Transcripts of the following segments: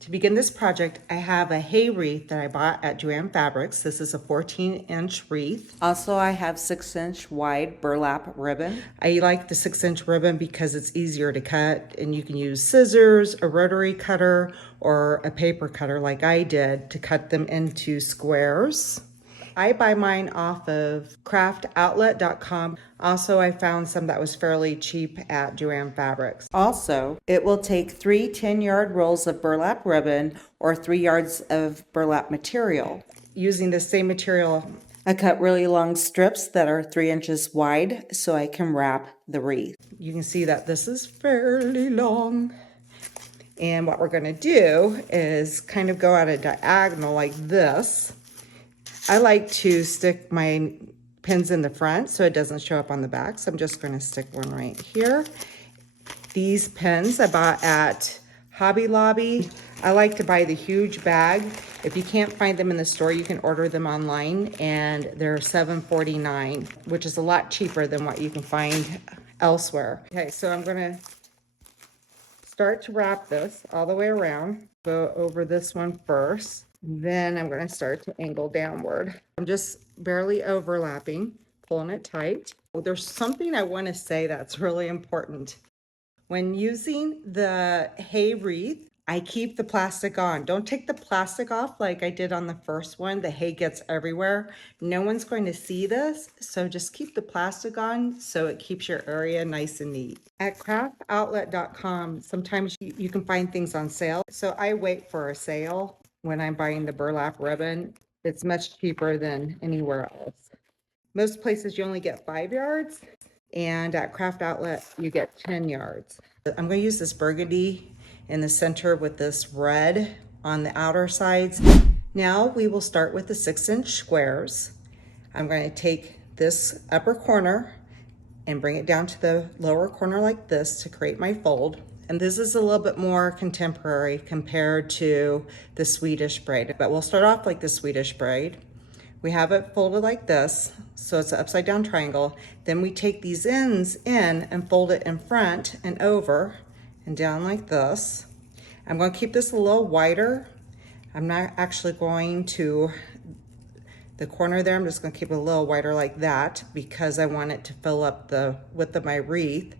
To begin this project, I have a hay wreath that I bought at Joann Fabrics. This is a 14-inch wreath. Also, I have 6-inch wide burlap ribbon. I like the 6-inch ribbon because it's easier to cut, and you can use scissors, a rotary cutter, or a paper cutter like I did to cut them into squares. I buy mine off of craftoutlet.com. Also, I found some that was fairly cheap at Joann Fabrics. Also, it will take 3 10-yard rolls of burlap ribbon or 3 yards of burlap material. Using the same material, I cut really long strips that are 3 inches wide so I can wrap the wreath. you can see that this is fairly long. And what we're going to do is kind of go at a diagonal like this. I like to stick my pins in the front so it doesn't show up on the back. So I'm just going to stick one right here. These pins I bought at Hobby Lobby. I like to buy the huge bag. If you can't find them in the store, you can order them online, and they're $7.49, which is a lot cheaper than what you can find elsewhere. Okay, so I'm going to start to wrap this all the way around. Go over this one first. Then I'm going to start to angle downward. I'm just barely overlapping, pulling it tight. There's something I want to say that's really important. When using the hay wreath, I keep the plastic on. Don't take the plastic off like I did on the first one. The hay gets everywhere. No one's going to see this, so just keep the plastic on so it keeps your area nice and neat. At craftoutlet.com, sometimes you can find things on sale. So I wait for a sale when I'm buying the burlap ribbon. It's much cheaper than anywhere else. Most places you only get 5 yards, and at Craft Outlet you get 10 yards. I'm going to use this burgundy in the center with this red on the outer sides. Now we will start with the 6-inch squares. I'm going to take this upper corner and bring it down to the lower corner like this to create my fold. And this is a little bit more contemporary compared to the Swedish braid, but we'll start off like the Swedish braid. We have it folded like this, so it's an upside down triangle. Then we take these ends in and fold it in front and over and down like this. I'm going to keep this a little wider. I'm not actually going to the corner there. I'm just going to keep it a little wider like that because I want it to fill up the width of my wreath.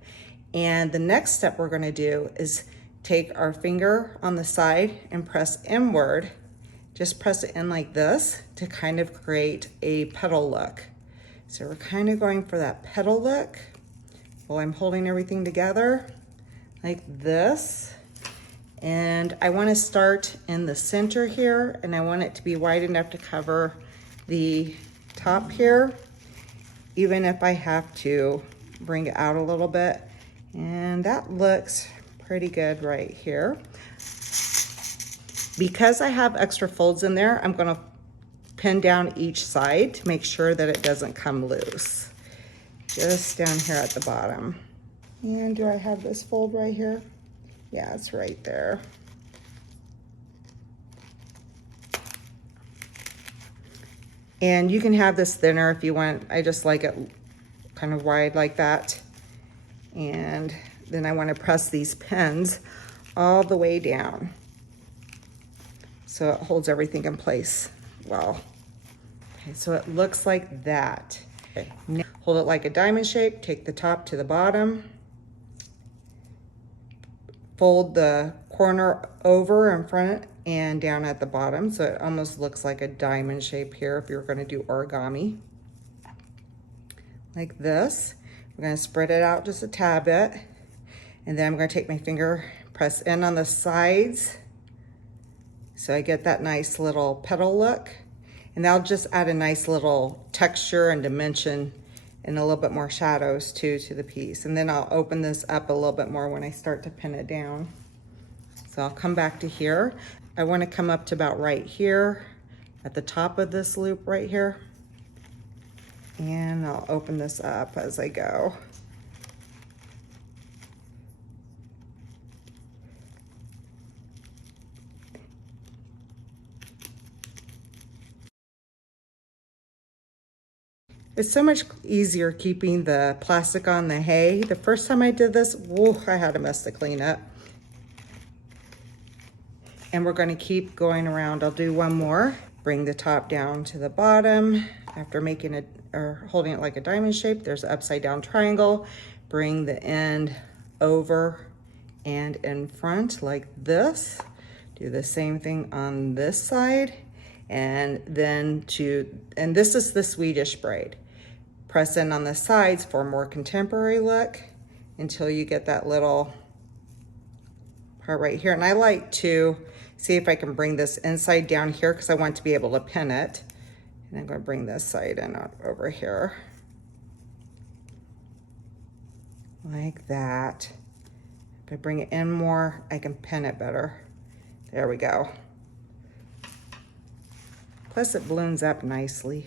And the next step we're going to do is take our finger on the side and press inward. Just press it in like this to kind of create a petal look. So we're kind of going for that petal look while I'm holding everything together like this. And I want to start in the center here, and I want it to be wide enough to cover the top here, even if I have to bring it out a little bit. And that looks pretty good right here. Because I have extra folds in there, I'm going to pin down each side to make sure that it doesn't come loose. Just down here at the bottom. And do I have this fold right here? Yeah, it's right there. And you can have this thinner if you want. I just like it kind of wide like that. And then I want to press these pins all the way down so it holds everything in place well. Okay, so it looks like that. Okay, now hold it like a diamond shape, take the top to the bottom, fold the corner over in front and down at the bottom so it almost looks like a diamond shape here if you're going to do origami. Like this. We're going to spread it out just a tad bit, and then I'm going to take my finger, press in on the sides so I get that nice little petal look, and that'll just add a nice little texture and dimension and a little bit more shadows too to the piece. And then I'll open this up a little bit more when I start to pin it down. So I'll come back to here. I want to come up to about right here at the top of this loop right here. And I'll open this up as I go. It's so much easier keeping the plastic on the hay. The first time I did this, whoa, I had a mess to clean up. And we're gonna keep going around. I'll do one more. Bring the top down to the bottom. After making it, or holding it like a diamond shape, there's an upside down triangle. Bring the end over and in front like this. Do the same thing on this side. And then and this is the Swedish braid. Press in on the sides for a more contemporary look until you get that little part right here. And I like to see if I can bring this inside down here because I want to be able to pin it. And I'm going to bring this side in over here. Like that. If I bring it in more, I can pin it better. There we go. Plus it balloons up nicely.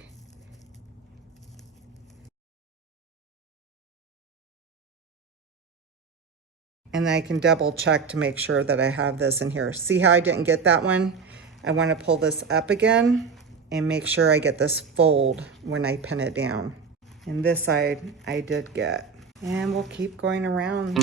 And then I can double check to make sure that I have this in here. See how I didn't get that one? I want to pull this up again and make sure I get this fold when I pin it down. And this side I did get. And we'll keep going around.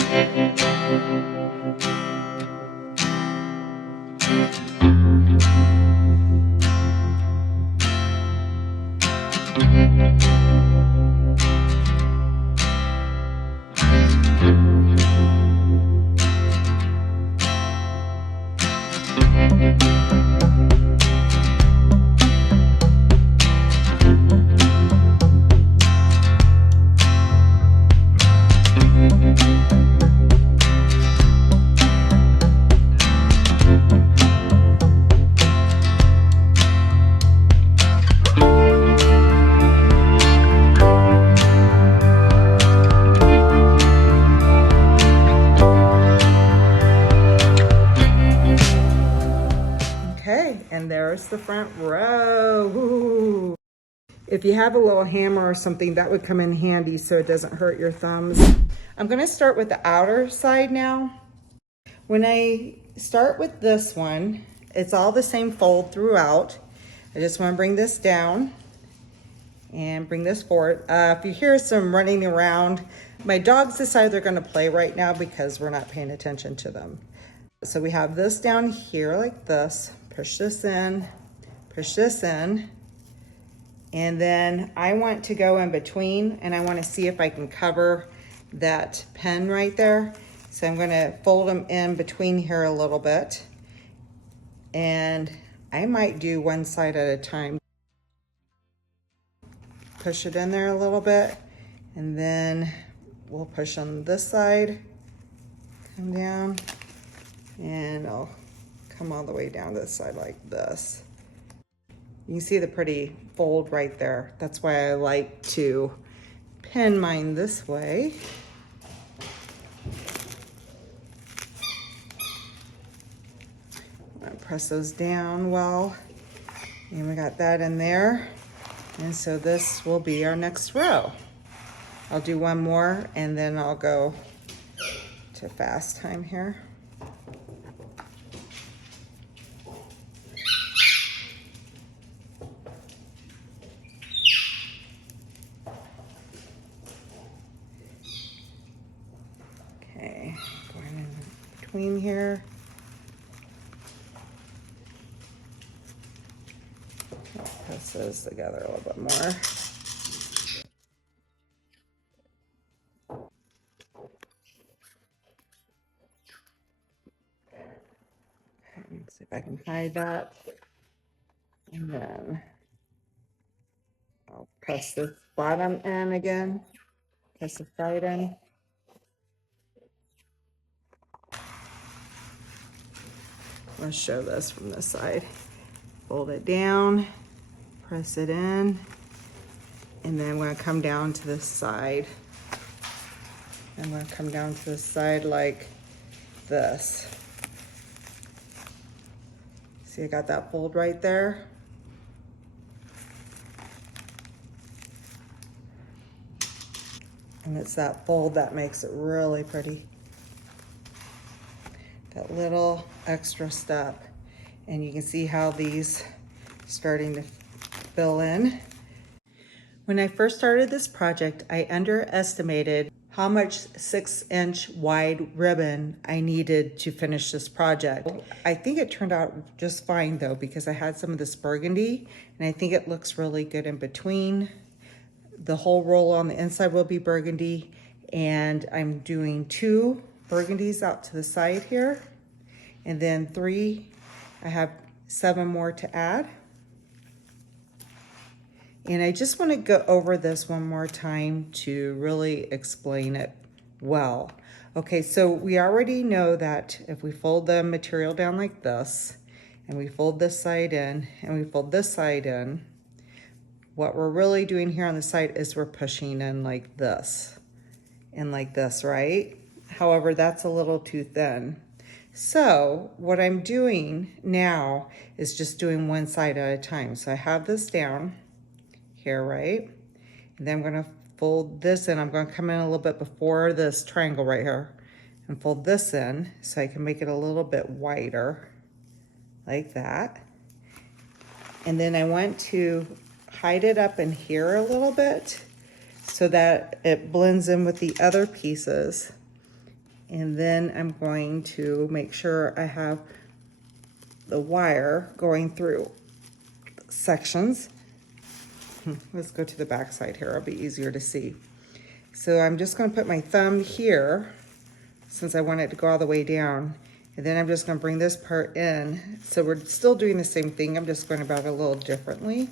And there's the front row. Ooh. If you have a little hammer or something, that would come in handy so it doesn't hurt your thumbs. I'm gonna start with the outer side now. When I start with this one, it's all the same fold throughout. I just wanna bring this down and bring this forward. If you hear some running around, my dogs decide they're gonna play right now because we're not paying attention to them. So we have this down here like this. Push this in, and then I want to go in between and I want to see if I can cover that pen right there. So I'm going to fold them in between here a little bit, and I might do one side at a time. Push it in there a little bit, and then we'll push on this side, come down, and I'll come all the way down this side like this. You can see the pretty fold right there. That's why I like to pin mine this way. I'm gonna press those down well. And we got that in there. And so this will be our next row. I'll do one more and then I'll go to fast time here. Okay, going in between here. I'll press those together a little bit more. Let's see if I can hide that. And then I'll press this bottom in again. Press the side in. Let's show this from this side. Fold it down, press it in, and then I'm going to come down to this side. I'm going to come down to the side like this. See, I got that fold right there. And it's that fold that makes it really pretty. That little extra step. And you can see how these starting to fill in. When I first started this project, I underestimated how much 6-inch wide ribbon I needed to finish this project. I think it turned out just fine though, because I had some of this burgundy and I think it looks really good in between. The whole roll on the inside will be burgundy, and I'm doing 2 burgundies out to the side here, and then 3, I have 7 more to add. And I just want to go over this one more time to really explain it well. Okay, so we already know that if we fold the material down like this, and we fold this side in, and we fold this side in, what we're really doing here on the side is we're pushing in like this, and like this, right? However, that's a little too thin. So what I'm doing now is just doing one side at a time. So I have this down here, right? And then I'm gonna fold this in. I'm gonna come in a little bit before this triangle right here and fold this in so I can make it a little bit wider, like that. And then I want to hide it up in here a little bit so that it blends in with the other pieces. And then I'm going to make sure I have the wire going through sections. Let's go to the back side here. It'll be easier to see. So I'm just going to put my thumb here since I want it to go all the way down. And then I'm just going to bring this part in. So we're still doing the same thing. I'm just going about it a little differently.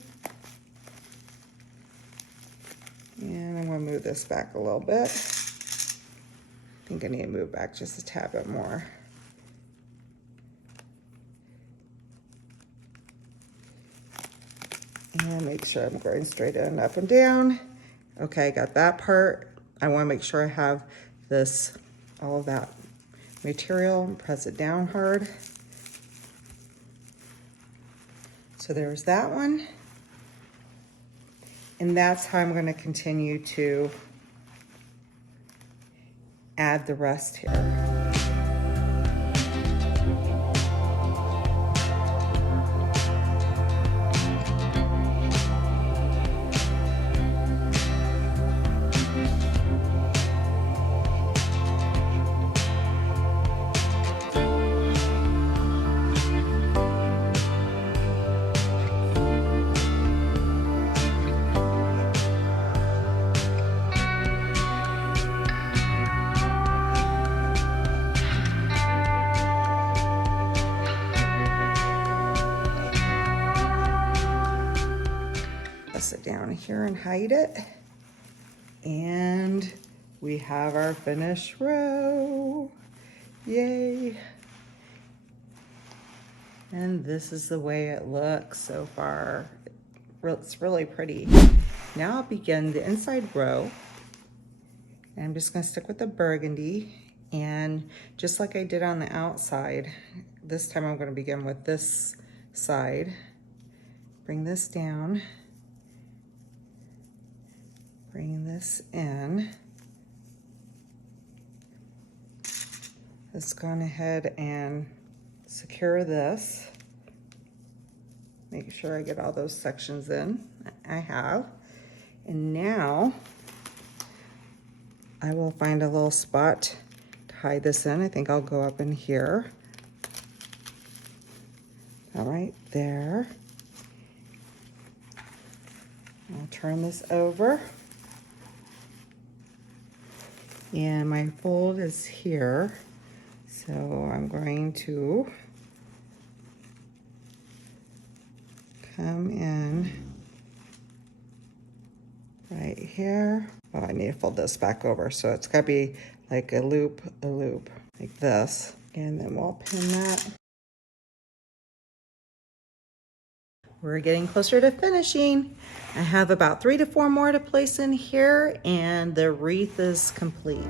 And I'm going to move this back a little bit. I think I need to move back just a tad bit more. And make sure I'm going straight in, up and down. Okay, I got that part. I want to make sure I have this, all of that material, press it down hard. So there's that one. And that's how I'm going to continue to add the rest here. It down here and hide it, and we have our finished row. Yay! And this is the way it looks so far. It's really pretty. Now I'll begin the inside row, and I'm just going to stick with the burgundy, and just like I did on the outside, this time I'm going to begin with this side. Bring this down. Bring this in. Let's go on ahead and secure this. Make sure I get all those sections in. I have. And now I will find a little spot to hide this in. I think I'll go up in here. All right, there. I'll turn this over. And my fold is here, so I'm going to come in right here. Oh, I need to fold this back over, so it's got to be like a loop, like this. And then we'll pin that. We're getting closer to finishing. I have about 3 to 4 more to place in here, and the wreath is complete.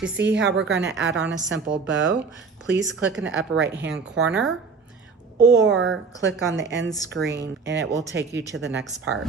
To see how we're going to add on a simple bow, please click in the upper right hand corner or click on the end screen and it will take you to the next part.